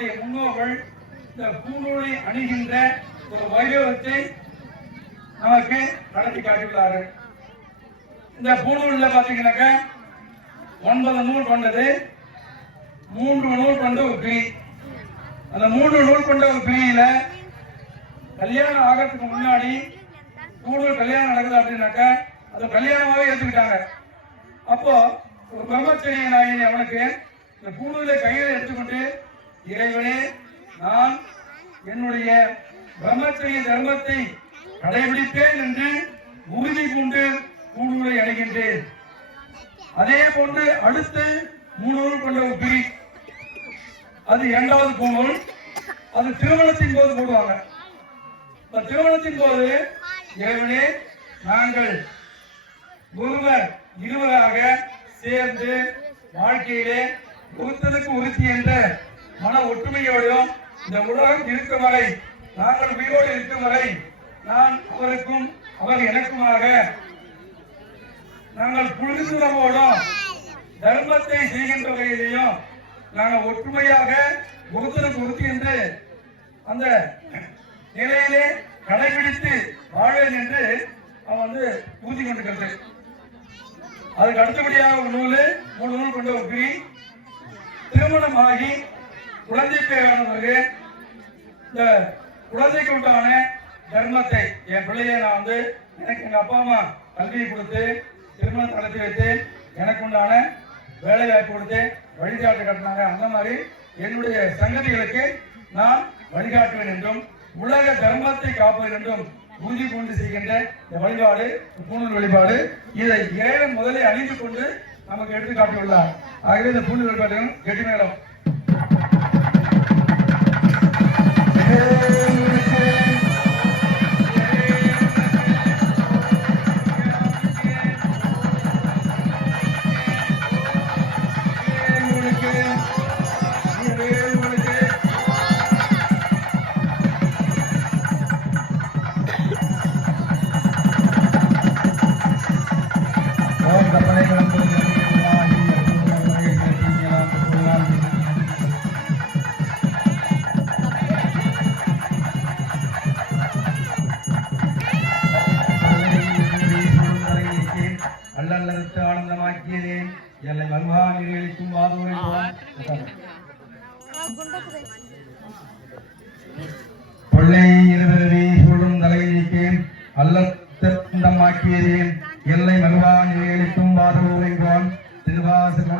நம்முடைய முன்னோர்கள் இந்த பூநூலை அணிகின்ற ஒரு வைபவத்தை நமக்கு நடத்தி காட்டியுள்ளார்கள். இந்த பூநூல்ல பாத்தீங்கன்னாக்க 9 நூல் கொண்டது, 3 நூல் கொண்ட ஒரு பிரி. அந்த 3 நூல் கொண்ட ஒரு பிரியில கல்யாணம் ஆகிறதுக்கு முன்னாடி பூநூல் கல்யாணம் நடக்குது அப்படின்னாக்க அது கல்யாணமாவே எடுத்துக்கிட்டாங்க. அப்போ ஒரு பிரம்மச்சரியனாகிய அவனுக்கு இந்த பூநூலை கையில எடுத்துக்கொண்டு, இறைவனே, நான் என்னுடைய பிரம்மச்சரிய தர்மத்தை கடைபிடிப்பேன் என்று உறுதி கொண்டு பூநூலை அணிகின்றேன். அதே போன்று அடுத்து 3 நூல் கொண்ட ஒரு பிரி, அது 2வது பூநூல். அது திருமணத்தின் போது போடுவாங்க. திருமணத்தின் போது இறைவனே, நாங்கள் ஒருவர் இருவராக சேர்ந்து வாழ்க்கையிலே ஒருத்தனுக்கு உறுதி என்ற மன ஒற்றுமையோடும் இந்த உலகம் இருக்கும் வரை, நாங்கள் உயிரோடு இருக்கும் வரை, நான் அவருக்கும் அவர் எனக்குமாக நாங்கள் புரிந்துணர்வோடும் தர்மத்தை செய்கின்ற வகையிலையும் நாங்கள் ஒற்றுமையாக ஒருத்தனுக்கு உறுதி என்று அந்த நிலையிலே கடைபிடித்து வாழ்வேன் என்று அவன் உறுதி கொண்டிருக்கிறது. அதுக்கு அடுத்தபடியாக ஒரு நூல், 3 நூல் கொண்ட ஒரு பிரி. திருமணமாகி குழந்தை பேரானவருக்கு இந்த குழந்தைக்கு உண்டான தர்மத்தை, என் பிள்ளைய நான் எனக்கு எங்க அப்பா அம்மா கல்வியை கொடுத்து திருமணம் நடத்தி வைத்து எனக்கு உண்டான வேலை வாய்ப்பு கொடுத்து வழிகாட்டு கட்டினாங்க. அந்த மாதிரி என்னுடைய சங்கதிகளுக்கு நான் வழிகாட்டுவேன் என்றும் உலக தர்மத்தை காப்பது என்றும் உறுதி கொண்டு செய்கின்ற இந்த வழிபாடு பூநூல் வழிபாடு. இதை இறைவன் முதலே அணிந்து கொண்டு நமக்கு எடுத்து காட்டியுள்ளார். ஆகவே இந்த பூநூல் வழிபாட்டையும் கெட்டி மேலும் அல்லல்லறுத்து ஆனந்தமாக்கியதே எல்லை மல்வா நிகழ்ச்சிக்கும் வாதூரை கொள்ளை இருவரவே சொல்லும் தலையிலிக்கு அல்லத்தமாக்கியதே எல்லை மல்வா நிகழ்ச்சிக்கும் வாதூரை திருவாசகம்